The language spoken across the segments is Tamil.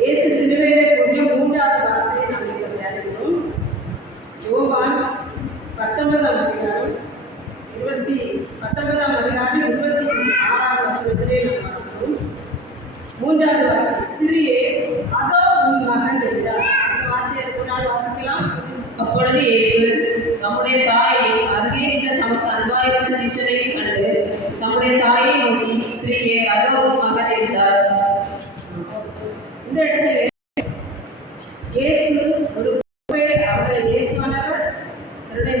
இயேசு சிலுவையிலே கூறிய மூன்றாவது வார்த்தையை நாம் இப்போ தியானிக்கிறோம். யோவான் 19ஆம் அதிகாரம் 26வது வசனத்திலே நாம் பார்க்கிறோம். மூன்றாவது வார்த்தை, ஸ்திரியே அதோ உன் மகன் என்றார். அந்த வார்த்தையை ஒரு நாள் வாசிக்கலாம். அப்பொழுது இயேசு தம்முடைய தாயை அருகே நின்ற தமக்கு அன்பாயிருந்த சீஷரையும் கண்டு தம்முடைய தாயை நோக்கி, ஸ்திரீயே அதோ உன் மகன் என்றார். இந்த இடத்துல இயேசு ஒரு அவருடைய இயேசுவானவர் தன்னுடைய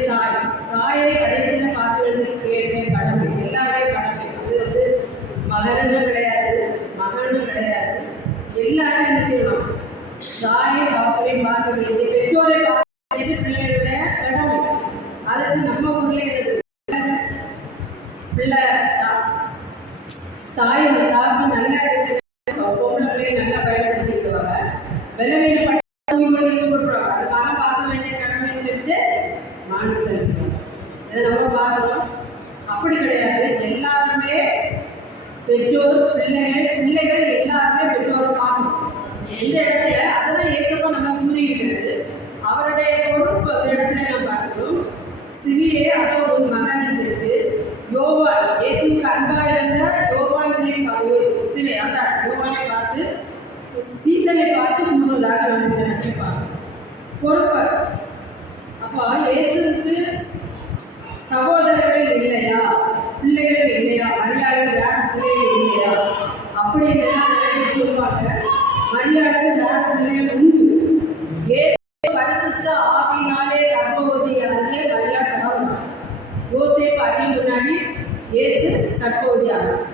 தாயை கடைசியில் பார்க்க வேண்டிய கடமை, எல்லாருடைய கடமை. அது மகனும் கிடையாது, மகனும் கிடையாது, எல்லாரும் என்ன செய்யணும்? தாயை தாப்பரை பார்க்க வேண்டிய, பெற்றோரை பார்க்க வேண்டியது பிள்ளைகளுடைய கடமை. அதுக்கு நம்ம ஊர்ல என்னது, பிள்ளை தாய் தாப்பி நல்லா இருக்கு, பொம்பளை பிள்ளையை நல்லா பயன்படுத்திக்கிடுவாங்க, விலவீனப்பட்ட போட்டுருவாங்க. அதுக்காக பார்க்க வேண்டிய கடமைன்னு சொல்லிட்டு மாண்டு தள்ளிடுவாங்க. இதை நம்ம பார்க்குறோம். அப்படி கிடையாது, எல்லாருமே பெற்றோர் பிள்ளைகள் எல்லாருமே பெற்றோரை பார்க்கணும். எந்த இடத்துல அதுதான் இயேசுப்பா நம்ம கூறியிருக்கிறது. அவருடைய பொறுப்பு அந்த இடத்துல நம்ம பார்க்கணும். ஸ்திரியே அதோ ஒரு மகன் சொல்லிட்டு யோவான், இயேசுக்கு அன்பா இருந்த யோவானை பார்த்து சீசனை பார்த்து முன்னதாக நம்ம இந்த இடத்துல பார்க்கணும். பொறுப்பு. அப்போ இயேசுக்கு சகோதரர்கள் இல்லையா, பிள்ளைகள் இல்லையா, மரியாதைகள் வேற பிள்ளைகள் இல்லையா அப்படின்னு நிறைய சொல்லுவாங்க. மரியாதைகள் வேற பிள்ளைகள் உண்டு. இயேசு பரிசுத்த ஆவியினாலே கர்ப்பவதியாகிய மரியாதை பிறந்தார். யோசேப்பு அறிய முன்னாடி இயேசு கர்ப்பவதியானார்.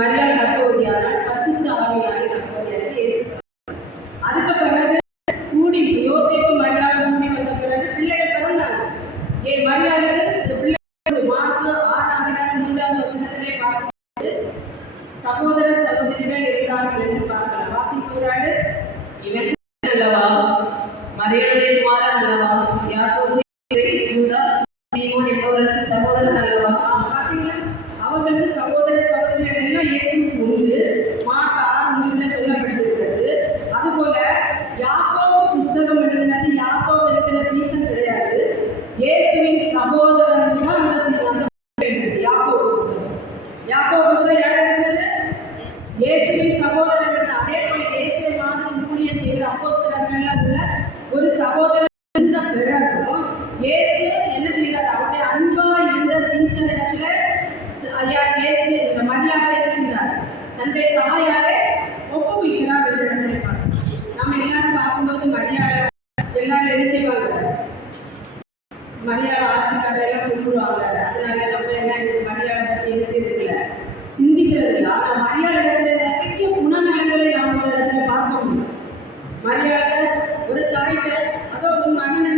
மரியாதை கர்ப்பவதியானால் பரிசுத்த ஆவியினாலே கர்ப்பவதியாகி இயேசு. அதுக்கு பிறகு கூடி யோசேப்பு மரியாதை கூடி வந்த பிறகு பிள்ளைகள் பிறந்தாங்க. மரியாதைக்கு பிள்ளை மார்க்கு 6ஆம் அதிகாரம் 3வது வசனத்திலே பார்க்கும்போது சகோதர சகோதரிகள் இருந்தார்கள் என்று பார்க்கலாம். வாசிக்கிறாரு, இவன் அல்லவா மரியாதையுடைய குமாரன் அல்லவா, யாக்கோபு யூதா சீமோன் என்பவர்களுக்கு சகோதரன் அல்லவா. பார்த்தீங்களா, அவங்களுக்கு சகோதர சகோதரிகள் எல்லாம் இயேசுவுக்கு உண்டு. மார்க் 6:3 சொல்லப்பட்டிருக்கிறது. அதுபோல யாக்கோபு புஸ்தகம் எழுதினது யாக்கோபு இருக்கிற சீசன் கிடையாது. இயேசுவின் சகோதரன் தான் அந்த யாக்கோபுக்கு யார் எழுதினது? இயேசுவின் சகோதரன் எழுது. அதே போல இயேசுவை மாதிரி ஊழியம் செய்கிற அப்போஸ்தலர்கள் உள்ள ஒரு சகோதரன் இருந்த பிறகும் இயேசு என்ன செய்கிறார்? அவருடைய அன்பா இருந்த சீசன் இடத்துல இயேசு இந்த மரியாதை என்ன செய்கிறார்? தன்னுடைய தாயாரை ஒப்புவிக்கிறார் என்ற இடத்துல பார்க்கணும். நம்ம எல்லாரும் பார்க்கும்போது மரியாதை எல்லாரும் என்ன செய்வாங்க? மரியாதை ஆசிரியரெல்லாம் கும்பிடுவாங்க. அதனால நம்ம என்ன இது மரியாதை பற்றி என்ன செய்யறதில்ல, சிந்திக்கிறது இல்லை. ஆனால் மரியாதை இடத்துல நிறைய குணநலங்களை நாம் அந்த இடத்துல பார்க்க முடியும். மரியாதை ஒரு தாய்கிட்ட அதோ உன் மகன்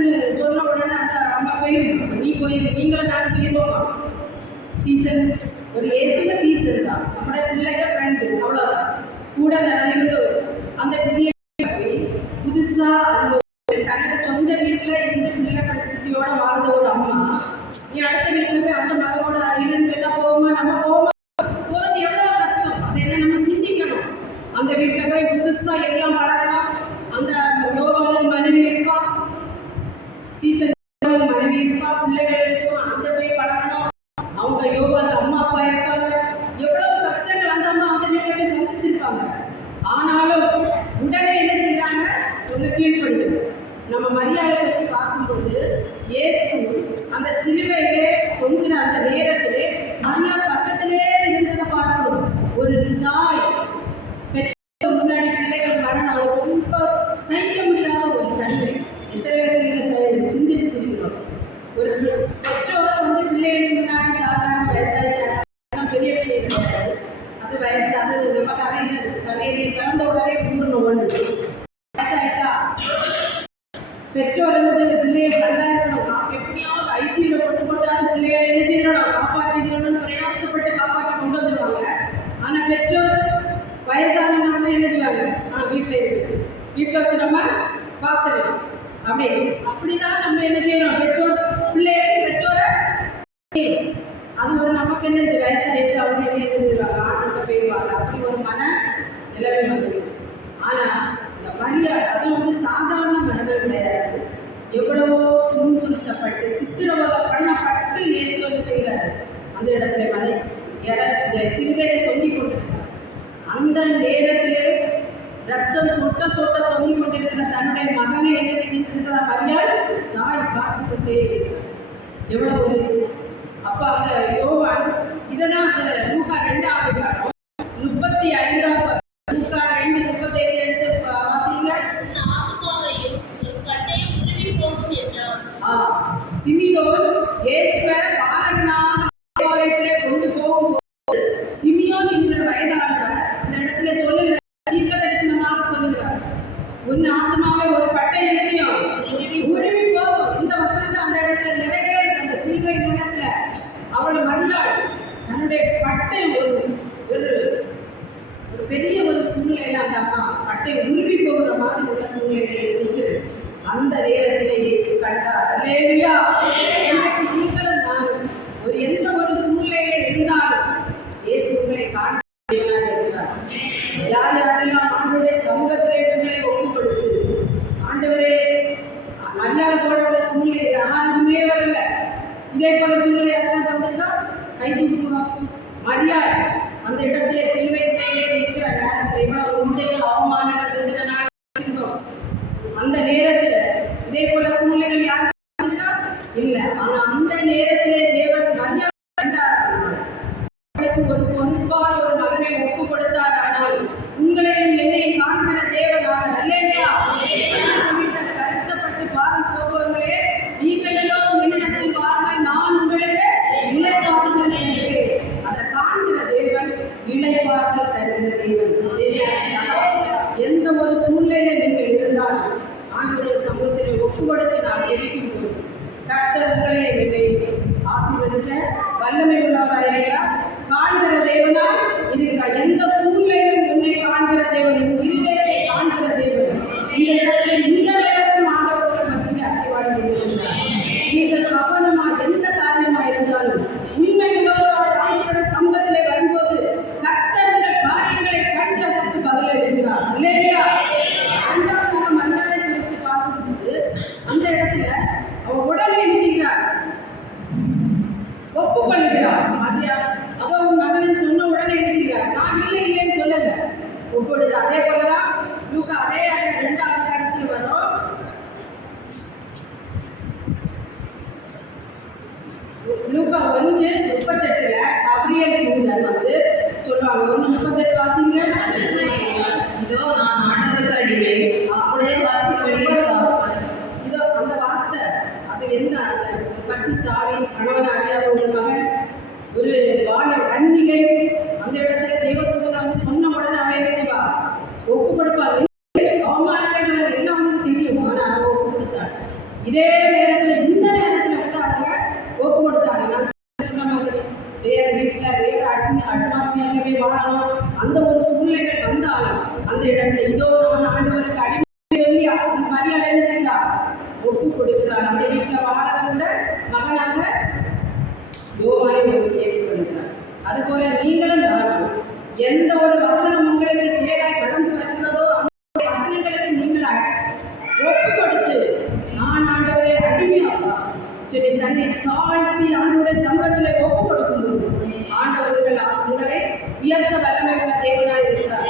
சொன்ன உடனே அந்த அம்மா போயிடும், நீ போயிடும், நீங்களும் நான் போயிடுவோமா? சீசன் ஒரு ஏசுங்க சீசன் தான், நம்மளோட பிள்ளைங்க ஃப்ரெண்டு, அவ்வளோதான். கூட இருந்து அந்த புதுசாக தன்னோட சொந்த வீட்டில் இருந்து பிள்ளை குட்டியோட வாழ்ந்த ஒரு அம்மா, நீ அடுத்த வீட்டில் போய் அந்த மகளோட இருன்னு சொன்னால் போகுமா? நம்ம போகுமா? போகிறது எவ்வளோ கஷ்டம். அதை என்ன நம்ம சிந்திக்கணும். அந்த வீட்டில் போய் புதுசாக எல்லாம் வளரணும். அந்த யோகாவின் மனைவி இருப்பா, சீசன் மனைவி இருப்பா, பிள்ளைகள் இருக்கும், அந்த போய் வளரணும். அவங்க யோகாவில் அம்மா அப்பா இருப்பாங்க. எவ்வளவு கஷ்டங்கள் அந்த அம்மா அந்த வீட்டில் போய் சந்திச்சிருப்பாங்க. ஆனாலும் உடனே என்ன செய்கிறாங்க? ஒன்று கீழ்ப்படுகிறது. நம்ம மரியாதை பற்றி பார்க்கும்போது இயேசு அந்த சிலுவையிலே தொங்குகிற அந்த நேரத்திலே மரியா பக்கத்திலே இருந்ததை பார்க்கிறோம். ஒரு தாய் பெற்ற முன்னாடி பிள்ளைகள் மரணம், அது ரொம்ப சகிக்க முடியாத ஒரு தன்மை. எத்தனை பேருக்கு நீங்கள் சிந்திச்சிருக்கிறோம்? ஒரு பெற்றோர் பிள்ளைகளுக்கு முன்னாடி சாதாரண வயசாக பெரிய விஷயம் கிடையாது. அது வயசு, அது நம்ம கரையில் பிறந்த உடனே கும்பிடணும். ஒன்று வயசாயிட்டா பெற்றோர் பிள்ளையை நல்லா இருக்கணும், எப்படியாவது ஐசியூவில் போட்டாவது பிள்ளைகளை என்ன செய்யணும், காப்பாற்றிடணும்னு பிரயாசப்பட்டு காப்பாற்றி கொண்டு வந்துடுவாங்க. ஆனால் பெற்றோர் வயசானவங்க என்ன செய்வாங்க? வீட்டில் வச்சு நம்ம பார்த்துடணும். அப்படிதான் நம்ம என்ன செய்யணும்? பெற்றோரை அது ஒரு நமக்கு என்ன வயசாகிட்டு அவங்க என்ன செஞ்சிருவாங்க, ஆட்டோட்ட போயிடுவாங்க. அப்படி ஒரு மன நிலைமை வந்துடும். ஆனா இந்த மரியாள் அது வந்து சாதாரண மரணம் கிடையாது. எவ்வளவோ துன்புறுத்தப்பட்டு சித்திரவதை பண்ணப்பட்டு இயேசு என்ன செய்கிறார், அந்த இடத்துல சிலுவையிலே தொங்கிக் கொண்டிருக்கிறார். அந்த நேரத்திலே ரத்தம் சொட்ட சொட்ட தொங்கிக் கொண்டிருக்கிற தன்னுடைய மகனை என்ன செய்திருக்கிறார் மரியாள் தாய் பார்த்து கொண்டே இருக்கிறார். எவ்வளவு ஒரு இது. அப்ப அந்த யோவான் இதெல்லாம் அந்த லூக்கா 2ஆம் அதிகாரம் 35வது வசனம். லூக்கா 2:35 எடுத்து வாசிங்க. சிமியோன் இயேசுவை பாலகனாக ஆலயத்திலே கொண்டு போகும்போது சிமியோன் என்கிற வயதானவர் அந்த இடத்துல சொல்லுகிறார், தீர்க்க தரிசனமாக சொல்லுகிறார், உன் ஆத்மாவை ஒரு பட்டை நிச்சயம் உருவி போகும். இந்த வசனத்தை அந்த இடத்துல நிறைவேறுது. அந்த சிலுவை நேரத்துல அவள் மரியாள் தன்னுடைய பட்டை ஒரு பெரிய ஒரு சூழ்நிலையில அந்த அம்மா பட்டை உருவி போகிற மாதிரி உள்ள சூழ்நிலையில இருக்கிறது. அந்த நேரத்திலே இயேசு கண்டார். அல்லேலூயா. எனக்கு நீங்களும் நானும் எந்த ஒரு சூழ்நிலையில இருந்தாலும் இயேசு உங்களை காண்கிறார். யார் யாரெல்லாம் ஆண்டவருடைய சமூகத்திலே உங்களை ஒப்புக் கொடுத்து ஆண்டவரே மரியாதை போட சூழ்நிலை யாருமே வரல, இதே போல சூழ்நிலை யாருதான் வந்திருக்கா கை தூக்குவா. மரியாள் அந்த இடத்திலே சிலுவை மேலே நிற்கிற நேரத்தில் இவ்வளவு நிந்தைகள் அவமானங்கள் இருந்த நாள் அந்த நேரத்தில் இதே போல சூழ்நிலைகள் யாருக்கு இல்ல. ஆனா அந்த நேரத்திலே தேவன் மரியாள் கண்டார். அவளுக்கு ஒரு பொறுப்பான ஒரு மகனை ஒப்பு கொடுத்தார். ஆனால் உங்களையும் என்னையும் காண்கிற தேவனாக அல்லேலூயா. கருத்தப்பட்டு பாரம் சோபவர்களே, நீங்கள் எல்லோரும் என்னிடத்தில் வாருங்கள், நான் உங்களுக்கு இளைப்பாறுதல் தருகிறேன். அதை காண்கிற தேவன் இளைப்பாறுதல் தருகிற தேவன். எந்த ஒரு சூழ்நிலை நீங்கள் இருந்தாலும் ஆண்டவருடைய சமூகத்திலே ஒப்பு கொடுத்து நாம் ஜெபிக்கும் போது கர்த்தர் உங்களை என்னை ஆசீர்வதிக்க வல்லமை உள்ளவராயிருக்கிறார். காண்கிற தேவனா இருக்கிறார். எந்த சூழ்நிலையிலும் உன்னை காண்கிற தேவன், இருதயத்தை காண்கிற தேவன். இந்த இடத்துல இந்த நேரத்தில் ஆண்டவர்கள் மத்தியில் அசைவாடி கொண்டிருக்கிறார். நீங்கள் கவனமா எந்த காரியமா இருந்தாலும் உண்மை உள்ளவர்களாய் ஆண்டவருடைய சமூகத்திலே வரும்போது கர்த்தர் உங்கள் காரியங்களை கண்டு அதற்கு பதிலளிக்கிறார். இல்லையா? ஆண்டவராக மரியாதை குறித்து பார்க்கும்போது அந்த இடத்துல அவர் உடனே என்ன செய்கிறார், ஒப்புக்கொள்ளுகிறார். அதோ உன் மகன் சொன்ன உடனே என்ன செய்கிறார், நான் இல்லைன்னு சொல்லல, ஒப்புடுது. அதே போலதான் லூக்கா அதே 2ஆம் அதிகாரத்தில் வரும். லூக்கா 1:38 கபிரியேல் தூதன் வந்து சொல்லுவாங்க. 1:38 வாசிங்க. இதோ நான் ஆண்டவருக்கு அடிமை, அப்படியே வார்த்தைப்படியே இதோ அந்த வார்த்தை அது என்ன, அந்த பரிசுத்த ஆவி கணவன் அறியாத ஒரு மகன் ஒரு கன்னிகை அந்த இடத்துல தெய்வதூதன் வந்து சொன்ன உடனே அவன் என்ன செய்வா, ஒப்பு கொடுப்பாள். அவமானங்கள் எல்லாம் அவனுக்கு தெரியும். ஆனா அவன் ஒப்பு கொடுத்தாள். இதே நேரத்துல இந்த நேரத்துல வந்து அவங்க ஒப்பு கொடுத்தாங்க. நான் சொன்ன மாதிரி வேற வீட்டுல வேற அட்மாஸ்பியர்ல போய் வாழணும் அந்த ஒரு சூழ்நிலைகள் வந்தாலும் அந்த இடத்துல இதோ நான் ஆண்டவருக்கு அடிமை சொல்லி அந்த மரியாதை என்ன செய்யலாம், ஒப்பு கொடுக்கிறாள். அந்த வீட்டில் வாழத கூட மகனாக யோவானை ஒப்பு ஏற்றுக்கொள்கிறார். அதுபோல நீங்களும் நானும் எந்த ஒரு வசனம் உங்களுக்கு தேராய் கடந்து வருகிறதோ அந்த வசனங்களுக்கு நீங்கள் ஒப்பு கொடுத்து நான் ஆண்டவரை அடிமையாகலாம் சொல்லி தன்னை தாழ்த்தி ஆண்டவருடைய சமூகத்தில் ஒப்பு கொடுக்கும்போது ஆண்டவர்கள் உங்களை உயர்த்த வல்லமை உள்ள தேவனாய் இருக்கிறார்.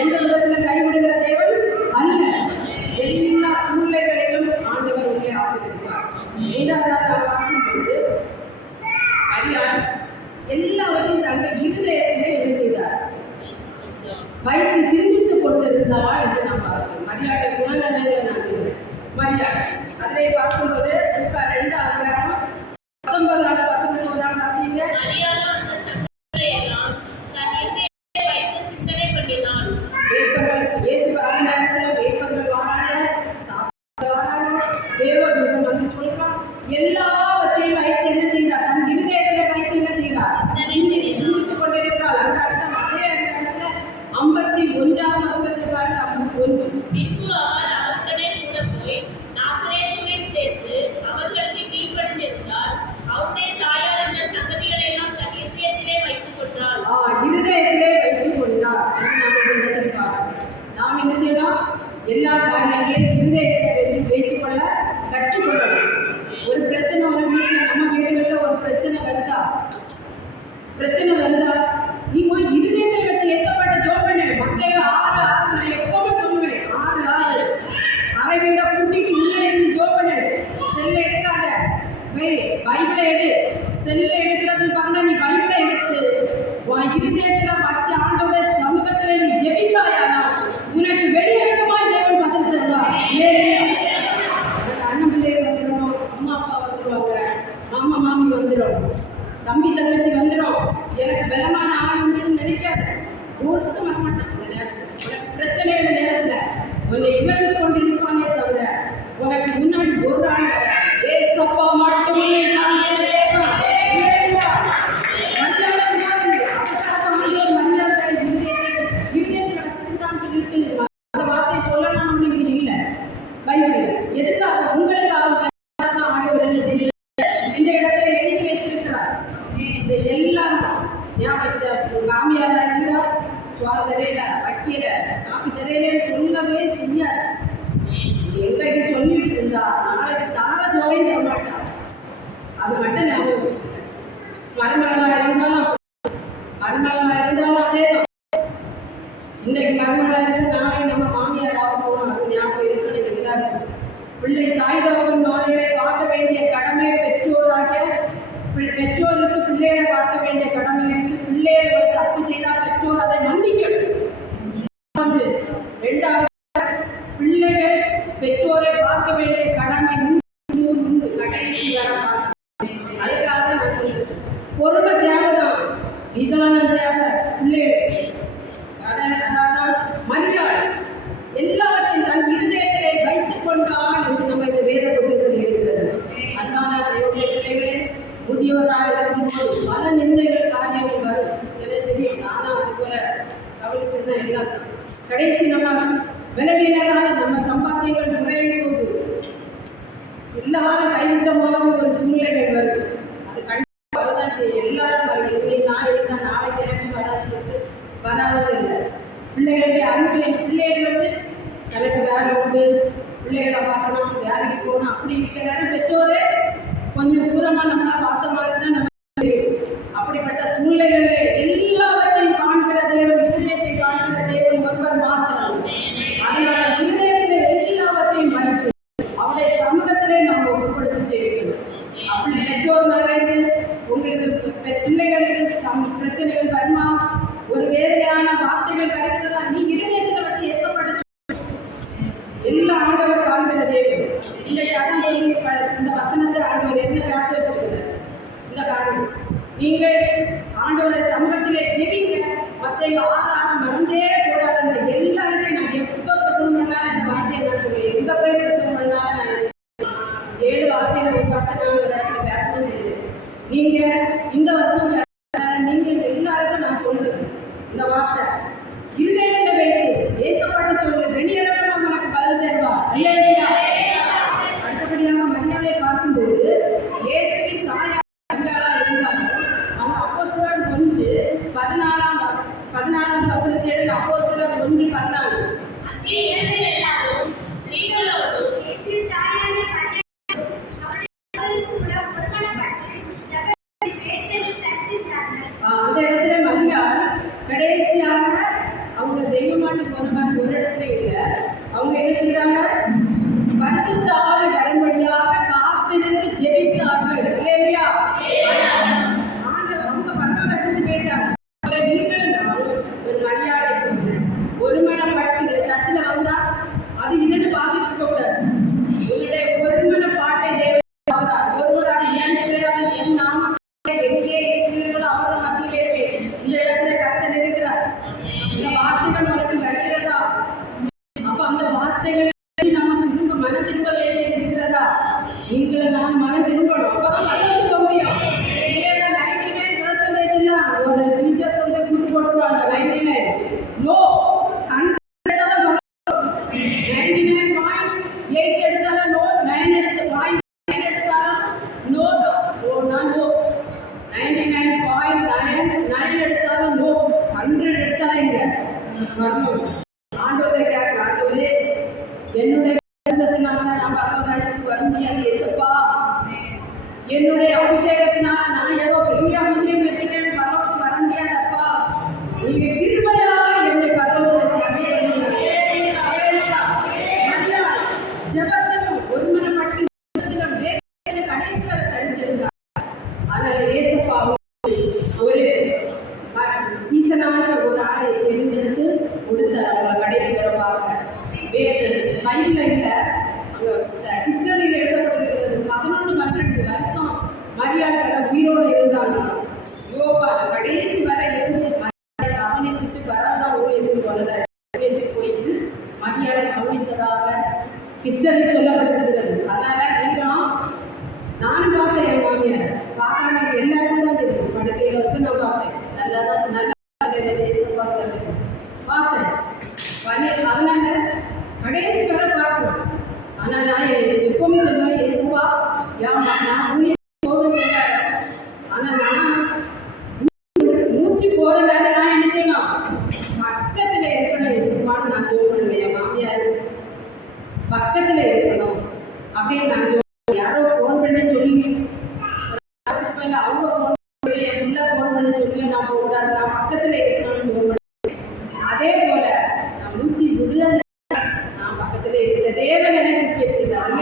எந்த விதத்தில் கைவிடுகிற தேவன் அல்ல. எல்லா சூழ்நிலைகளிலும் ஆண்டவர் உங்களை ஆசீர்வதிப்பார். மூன்றாவதாக நாம் பார்க்கும்போது மரியாள் எல்லாவற்றையும் தன்னுடைய இருதயத்திலே என்ன செய்தார், வைத்து சிந்தித்துக் கொண்டிருந்தாள் என்று நாம் பார்க்கிறோம். மரியாதை குணநலன்களை நான் சொல்றேன். மரியாள் அதிலே பார்க்கும்போது லூக்கா 2ஆம் அதிகாரம் 19வது வசனத்தை ஒரு நாள் வாசிங்க. இயேசு அந்த நேரத்தில் வேப்பர்கள் வாராங்க, சாஸ்திரங்கள் வாராங்க, தேவதூதன் வந்து சொல்றான். எல்லாவற்றையும் வைத்து என்ன செய்கிறார், தன் இருதயத்திலே வைத்து என்ன செய்கிறார், சிந்தித்துக் கொண்டிருக்கிறாள். அந்த அடுத்த அதே இடத்துல 51ஆம் வசனத்தில் பாருங்க. 51 அவர்களுக்கு கீழ்ப்படிந்திருந்தால் அவருடைய எல்லா காரியங்களையும் இருதயத்தில் வைத்துக் கொள்ள கற்றுக்கொள்ளணும். ஒரு பிரச்சனை ஒரு வீட்டில், நம்ம வீடுகளில் ஒரு பிரச்சனை வருதா, நீ போய் இருதயத்தில் வச்சு ஏசப்பாட்ட ஜெபம் பண்ணு. மத்தேயு 6:6 நான் எப்பவும் சொல்லுவேன், 6:6 அரை வீட கூட்டிட்டு உள்ள இருந்து ஜெபம் பண்ணு. செல்ல எடுக்காத, பைபிளை எடு. செல்ல எடுக்கிறது பார்த்தா நீ பைபிளை எடுத்து உன் இருதயத்துல வச்சு ஆண்டோட சமூகத்துல நீ ஜெபித்தாயானா உனக்கு வெளியிறக்கமாய் தேவன் பதில் தருவார். அண்ணன் பிள்ளைகள் வந்துடும், அம்மா அப்பா வந்துடுவாங்க, மாமா மாமி வந்துடும், தம்பி தங்கச்சி வந்துடும். எனக்கு பலமான ஆள் உண்டுன்னு நினைக்காது. ஒருத்தம் வரமாட்டான். அந்த நேரத்தில் உனக்கு பிரச்சனைகள் நேரத்துல உன்னை இழந்து கொண்டு இருப்பானே தவிர உனக்கு முன்னாடி ஒரு ஆள் ஏசப்பா மட்டும் உன்னை காண்கிறதே. எதுக்காக? உங்களுக்காக ஆண்டவர் என்ன செய்திருக்கிறார், இந்த இடத்துல எழுதி வைத்திருக்கிறார். இது எல்லாரும் மாமியார் இருந்தா சுவார் தெரியல, வக்கீல காப்பி தெரியலன்னு சொல்லவே செய்யாது. இன்றைக்கு சொல்லிட்டு இருந்தா நாளைக்கு தார சோறையும் தர மாட்டான். அது மட்டும் ஞாபகம். மருமகளா இருந்தாலும் அதே தான். இன்றைக்கு மருமகளா இருந்து நாளை நம்ம மாமியார் ஆக போகிறோம். அது ஞாபகம் இருக்குன்னு எல்லாருக்கும். பிள்ளை தாய் தகவல்மார்களை பார்க்க வேண்டிய கடமை பெற்றோருக்கு பிள்ளைகளை பார்க்க வேண்டிய கடமை இருக்கு. பிள்ளைகள் ஒரு தப்பு செய்தால் பெற்றோர் அதை மன்னிக்கணும். இரண்டாவது, பிள்ளைகள் பெற்றோரை பார்க்க வேண்டிய கடமை உண்டு. கடைசி வர அதுக்காக நான் சொல்றேன். பொறுமை தியாகதான், நிதானம் தேவை. பிள்ளைகள் அதாவது மரியாதை எல்லாவற்றையும் தன் இருதயத்திலே வைத்துக் கொண்டான் என்று நம்ம இந்த வேத புத்தகத்தில் இருக்கிறது. அன்பான தேவனுடைய பிள்ளைகளே, முதியோராக இருக்கும்போது பல நிந்தைகள் காரியங்கள் வரும். எனக்கு தெரியும், நானும் அது போல கவனிச்சதுதான். எல்லாம் கடைசி நம்ம விலவினராக நம்ம சம்பாத்தியங்கள் குறையும் போது எல்லாரும் கைவிட்ட மாதிரி ஒரு சூழ்நிலைகள் வரும். அது கண்டிப்பாக வரதான் செய்யும். எல்லாரும் வரும். இன்னைக்கு நான் எடுத்தா நாளைக்கு எனக்கு வராது வராதது இல்லை. பிள்ளைகளுடைய அன்பு, பிள்ளைகள் எனக்கு வேலை உண்டு, பிள்ளைகளை பார்க்கணும், வேலைக்கு போகணும், அப்படி இருக்கிற நேரம் பெற்றோரே கொஞ்சம் தூரமாக நம்மளை பார்த்த மாதிரி தான் நம்ம. அப்படிப்பட்ட சூழ்நிலைகளில் எல்லாவற்றையும் காண்கிற தேவன், இருதயத்தை காண்கிற தேவன் ஒருவர் மாத்திரம். அதனால இருதயத்தில் எல்லாவற்றையும் வைத்து அவருடைய சமூகத்திலே நம்ம உட்படுத்தி செய்யணும். அப்படி பெற்றோர் நிறைந்து உங்களுக்கு பிள்ளைகளுக்கு பிரச்சனைகள் வருமா, ஒரு வேதனையான வார்த்தைகள் வருகிறதா, நீ இருதயத்தில் வச்சு ஏசப்பட்டு எல்லா ஆண்டவர் காண்கிற தேவன். இன்றைக்கு அதான் சொல்லி இந்த வசனத்தை ஆண்டவர் என்ன பேச வச்சிருக்கிறார். இந்த காரியம் நீங்கள் ஆண்டவருடைய சமூகத்திலே ஜெபிங்க. மற்ற 6 மறந்தே போடாதுங்க. எல்லாருமே நான் எப்போ பிரசவம் பண்ணாலும் இந்த வார்த்தையை நான் சொல்லுவேன். எங்கே போய் பிரசவம் பண்ணாலும் நான் 7 வார்த்தைகளை பார்த்து நான் ஒரு இடத்துல பேசவும் செய்தேன். நீங்கள் இந்த வருஷம் நீங்கள் எல்லாருக்கும் நான் சொல்றது இந்த வார்த்தை இருதயத்தில் வைத்து ஏசப்பட்டு சொல்றேன். வெளியிறக்கம் உனக்கு பதில் தருவார். இல்லையா? அடுத்தபடியாக மரியாதை பார்க்கும்போது இயேசுவின் தாயார் இருந்தாலும் அவங்க அப்போஸ்தலர் 1:14 வசனத்தை எடுத்து அப்போஸ்தலர் 1:14 அந்த இடத்துல மரியாள் கடைசியாக அவங்க தெய்வமாட்டு போன மாதிரி ஒரு இடத்துல இல்லை. அவங்க என்ன செய்யறாங்க, பரிசுத்த ஆவி வரும்படியாக காத்திருந்து ஜெபித்தார்கள். இல்லையா? அவங்க பரவாயில்ல இருந்து கேட்டாங்க. நீங்களும் நானும் ஒரு மரியாதை கொடுக்குறேன். ஒரு மனப்பாட்டு இல்லை. சர்ச்சில் வந்தா அது இதுன்னு பார்த்துட்டு இருக்க கூடாது. உங்களுடைய ஒரு பாட்டை தேவன் ஒருவர் அது 2 பேர் அது என் நாம எங்கே இருக்கிறீர்களோ அவர்கள் மத்தியிலே இந்த இடத்துல கர்த்தர் இருக்கிறார். இந்த வார்த்தைகள் உனக்கு வருகிறதா? அப்ப அந்த வார்த்தைகள் என்னுடைய கஷ்டத்தினால நான் பரமராஜத்துக்கு வர முடியாது ஏசப்பா. என்னுடைய அபிஷேகத்தினால நான் ஏதோ பெரிய அபிஷேகம் பெற்றுட்டேன் பரலோகத்துக்கு வர முடியாதப்பா. நீங்க கிருபையா என்னை பரலோகத்துல ஜெபத்திலும் ஒருமனப்பட்டு கடைசி வரை தரித்திருந்தார். அதனால ஏசப்பா ஒரு சீசனாக ஒரு ஆளை தேர்ந்தெடுத்து கொடுத்தார். அவங்களை கடைசி வரை பார்க்க பைபிள்ல இல்லை, அங்கே ஹிஸ்டரியில் எழுதப்பட்டிருக்கிறது. 11-12 வருஷம் மரியாதை உயிரோடு இருந்தாங்க. யோபா கடைசி வரை இருந்து கவனித்துட்டு வரதான் ஊழியத்துக்கு வரத ஊழியத்துக்கு போயிட்டு மரியாதை கவனித்ததாக ஹிஸ்டரி சொல்லப்பட்டிருக்கிறது. அதனால நீங்களும் நானும் பார்த்தேன், என் மாமியார் பார்க்காம எல்லாருக்கும் தான் தெரியும். படுக்கையில் வச்சு நான் பார்த்தேன், நல்லதான் நல்லா பார்த்தேன். அதனால கடைசி வரை பார்க்கணும். ஆனால் நான் எப்பவுமே சொல்லுவேன், இயேசுவா நான் ஊழியத்துக்கு போவேன் சொல்றாரு. ஆனால் நான் மூச்சு போற நேரம் நான் என்ன செய்யணும், பக்கத்தில் இருக்கணும் இயேசுவான்னு நான் ஜோம் பண்ணுவேன். என் மாமியார் பக்கத்தில் இருக்கணும் அப்படின்னு நான் ஜோம். யாரோ ஃபோன் பண்ணி சொல்லி அவங்க ஃபோன் பண்ணி என் பிள்ளை ஃபோன் பண்ணி சொல்லி நான் போகக்கூடாது, நான் பக்கத்தில் இருக்கணும்னு ஜோம் பண்ணுவேன். அதே போல நான் மூச்சு விடுதலை நான் பக்கத்தில் இருக்கிற தேவன் எனக்கு பேசியிருந்தார்.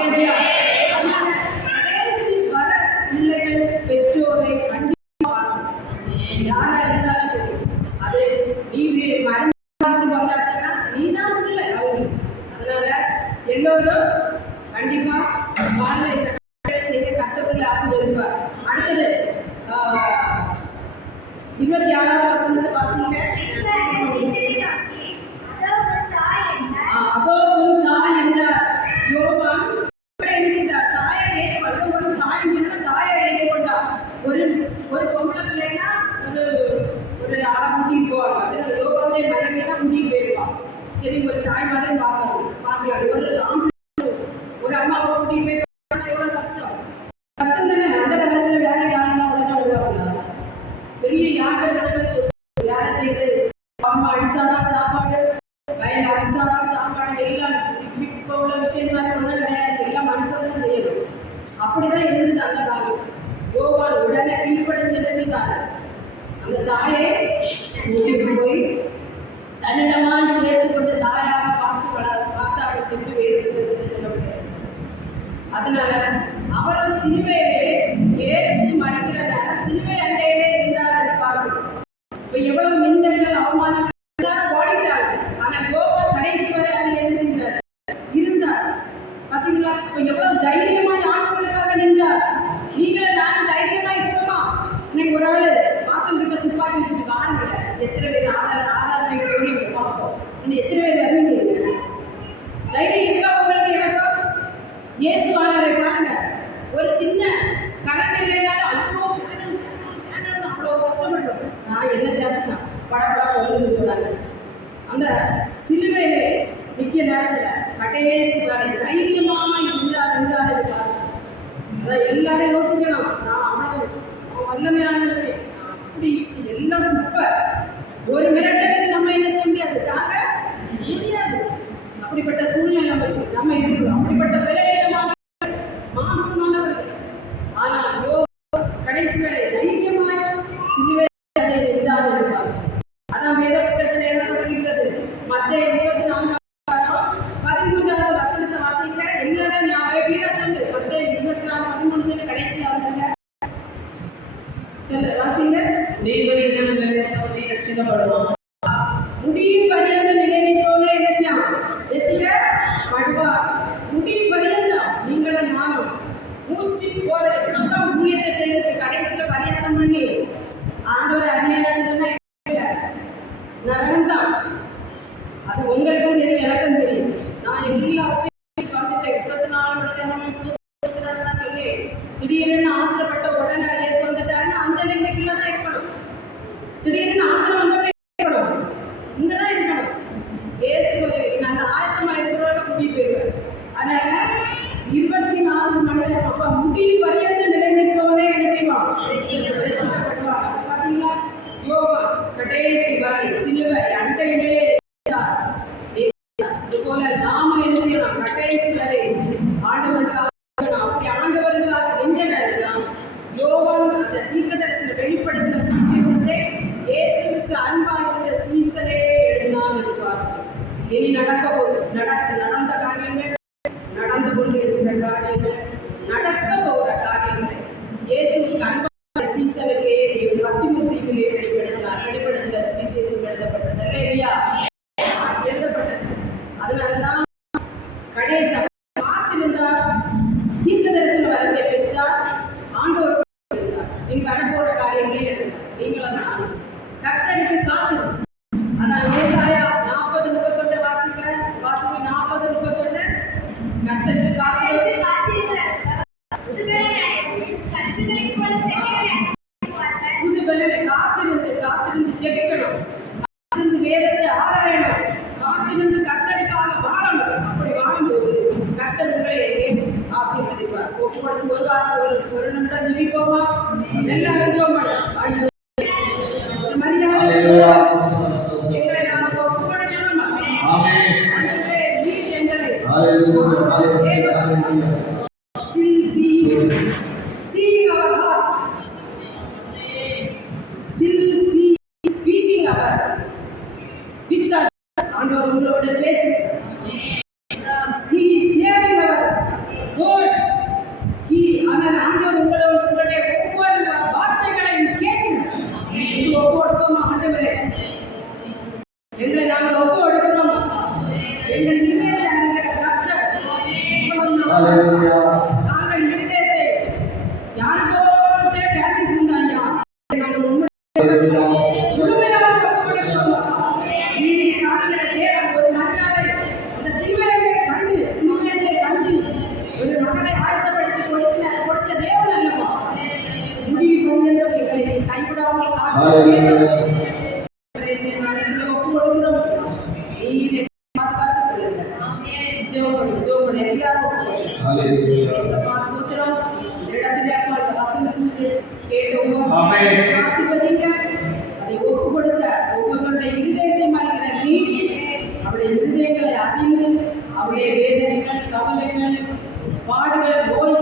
அதனால கடைசி வர பிள்ளைகள் பெற்றோரை கண்டிப்பாக யாராக இருந்தாலும் சரி, அது நீ மரணம் வந்தாச்சுன்னா நீ தான் பிள்ளை அவங்களுக்கு. அதனால எல்லோரும் கண்டிப்பா வாழ்ல இந்த செய்த கர்த்தருக்குள்ள ஆசீர்வதிப்பார். அடுத்தது 26வது வசனத்தை வாசிங்க. அதோ உன் தாய் என்றார். யோவான் என்ன செய்தார், தாயை ஏற்றுக்கொண்டு தாய் சொன்னா தாயை ஏற்றுக்கொண்டார். ஒரு பொம்பளை பிள்ளைன்னா ஒரு ஆளை கூட்டிட்டு போவாங்க. யோவாவுடைய மனைவினா கூட்டிட்டு போயிடுவான். சரி, ஒரு தாய் மாதிரி பார்க்கலாம். ஒரு அம்மாவை கூட்டிட்டு போய் எவ்வளவு கஷ்டம் தானே. அந்த காலத்துல வேலைக்கு ஆனா உடனே வருவாங்க. பெரிய யாகங்களை வேலை செய்து அம்மா அடிச்சாதான் சாப்பாடு, வயல் அடிச்சாதான் சாப்பாடு, எல்லாம் இப்போ உள்ள விஷயம் மாதிரி ஒன்றும் கிடையாது. எல்லாம் மனுஷன் தான் செய்யணும். அப்படிதான் இருந்தது அந்த காலம். யோவான் உடனே கீழ்படிச்சு என்ன செய்தார், அந்த தாயை கூட்டிட்டு போய் தன்னிடமாக சேர்த்து கொண்டு தாயாக பார்த்தாங்க திட்டு வேறு சொல்லப்படுகிறது. அதனால அவர்கள் சிலுவையிலே இயேசு மறிக்கிற நேரம் சிலுவை அண்டையிலே இருந்தார் என்று பார்க்கணும். இப்போ எவ்வளவு நிந்தனைகள் அவமானங்கள் எல்லாரும் ஓடிட்டாங்க. ஆனால் யோவா கடைசி வரை அங்கே என்ன செஞ்சார், இருந்தார். பார்த்தீங்களா, இப்போ எவ்வளவு தைரியமாய் ஆண்டவருக்காக நின்றார். நீங்களே நானும் தைரியமா இருக்கோமா? இன்னைக்கு ஒரு ஆள் வாசல் கிட்ட துப்பாக்கி வச்சுட்டு வாருங்க, எத்தனை பேர் ஆராதனை போறீங்க பார்ப்போம். இன்னும் எத்தனை பேர் வருவீங்க? தைரியம் இருக்கா உங்களுக்கு? எனக்கா இயேசுவானவரை பாருங்க, ஒரு சின்ன கரண்ட் இல்லைனாலும் அவ்வளோ அவ்வளோ கஷ்டப்படுறோம். நான் என்ன சேர்த்து தான் படப்படா கொண்டு போனாங்க. அந்த சிலுவையிலே நிற்கிற நேரத்தில் கடைசி வரை தைரியமாக இருந்தார் இருப்பார். அதான் எல்லாரும் யோசிக்கணும், நான் அவ்வளோ வல்லமையானது அப்படி எல்லாம். இப்போ ஒரு மிரட்டலுக்கு நம்ம என்ன செய்ய முடியாது, தாங்க முடியாது. அப்படிப்பட்ட சூழ்நிலை நம்ம இருக்கிறோம். அப்படிப்பட்ட விலையேறமானவர்கள், மாம்சமானவர்கள். ஆனால் கடைசி வரை தைரியமாய் சிலுவை இருந்தார் இருப்பார். அதான் வேத புத்தகத்தில் எழுதப்பட்டிருக்கிறது. மத்தேயு 24:13வது வசனத்தை வாசிக்க. எல்லாரும் வீடா சொல்லு. மத்தேயு 24:13 சொல்லு. கடைசி அவருங்க சொல்லு, வாசிங்க. ரட்சிக்கப்படுவான். முடியும் பரியந்த நிலைமைப்போல என்ன செய்யும், ரட்சிக்கப்படுவார். முடியும் பரியந்தம் நீங்களும் நானும் மூச்சு போறது தான் ஊழியத்தை செய்தது. கடைசியில பரியாசம் பண்ணி ஆண்டவர் அறியலன்னு சொன்னா நரகம்தான். அது உங்களுக்கும் தெரியும், எனக்கும் தெரியும். நான் எல்லாத்தையும் வந்துட்டேன். 24 மணி நேரம் தான் சொல்லி திடீர்னு ஆத்திரப்பட்ட உடனே இயேசு வந்துட்டாருன்னா அந்த நிலைமைக்குள்ள தான் இருக்கணும். திடீர்னு ஆத்திரம் வந்தோடனே இருக்கணும், இங்கதான் இருக்கணும். இயேசு நாங்கள் ஆயத்தமா இருக்கிறவங்க கூட்டிட்டு போயிடுவார். அதனால 24 மணி நேரம் அப்ப முடியும் பரியந்த நிலை நிற்பவனே என்ன செய்வான், ரட்சிக்கப்படுவார். பார்த்தீங்களா, யோவா கடைசி வரை சிலுவை அண்டையிலே இருந்தார். இது போல நாம என்ன செய்யணும், இனி நடந்த காரியங்கள், நடந்து கொண்டிருக்கிற காரியங்கள், நடக்க போகிற காரியங்கள் இயேசுவுக்கு அன்பான சீசனுக்கு மத்திமுத்தியிலே வெளிப்படுத்தின சுவிசேஷம் எழுதப்பட்டது இல்லையா? எழுதப்பட்டது. அதனாலதான் கடைசி பார்த்திருந்தார், தீர்க்க தரிசன வரத்தை பெற்றார், ஆண்டவர் நீங்க வரப்போற காரியங்களே எழுதினார். நீங்களும் தான் கர்த்தருக்கு காத்திரும். அதான் ஏசாயா 40:31 வாசிக்கிறேன். வாசிக்க 40:31. கர்த்தருக்கு காத்திரும். புதுபலனை காத்திருந்து ஜெபிக்கணும். காத்திருந்து வேதத்தை ஆற வேணும். காத்திருந்து கர்த்தருக்காக வாழணும். அப்படி வாழும்போது கர்த்தர் உங்களை ஆசீர்வதிப்பார். ஒவ்வொருத்தரும் ஒரு வாரம் ஒரு நிமிடம் ஜெபிப்போமா? எல்லாரும் ஜெபம் ஒரு மரியாதை எங்களை நாம் ஒப்புக்கொடுக்கணும். ஆண்டவரே, நீர் எங்களை seeing our heart, speaking our with us. ஆண்டவர் உங்களோட பேசுகிறார். He is hearing our words. ஆண்டவர் உங்களுடைய ஒவ்வொரு வார்த்தைகளையும் கேட்கிறார். இது ஒப்பு கொடுப்போமா? ஆண்டவரே, எங்களை நாங்கள் ஒப்பு கொடுக்கிறோம். எங்கள் இதயத்தை அறிகிற கர்த்தர். நாங்கள் இதயத்தை யாருக்கோட்டே பேசிட்டு இருந்தாங்க. நாங்கள் முழுமையாக ஒப்பு கொடுக்கிறோம். நீ காண்கிற தேவன் ஒரு மரியாதை. அந்த சிலுவையிலே கண்டு ஒரு மகனை ஆயத்தப்படுத்தி கொடுத்த தேவன் அல்லவா? முடிவு கொண்டு எங்களை கைவிடாமல் ஒப்பு கொடுக்கிறோம். நீங்க பாதுகாத்துக் கொள்ளுங்க. ஜெபம் எல்லாரும் ஸ்தோத்திரம். இந்த இடத்துல வசனத்துக்கு கேட்டோம். ஆசீர்வதிங்க. அதை ஒப்பு கொடுத்த ஒவ்வொருவருடைய இருதயத்தை மறைக்கிற நீர் அவருடைய இருதயங்களை அறிந்து அவருடைய வேதனைகள், கவலைகள், பாடுகள், நோய்கள்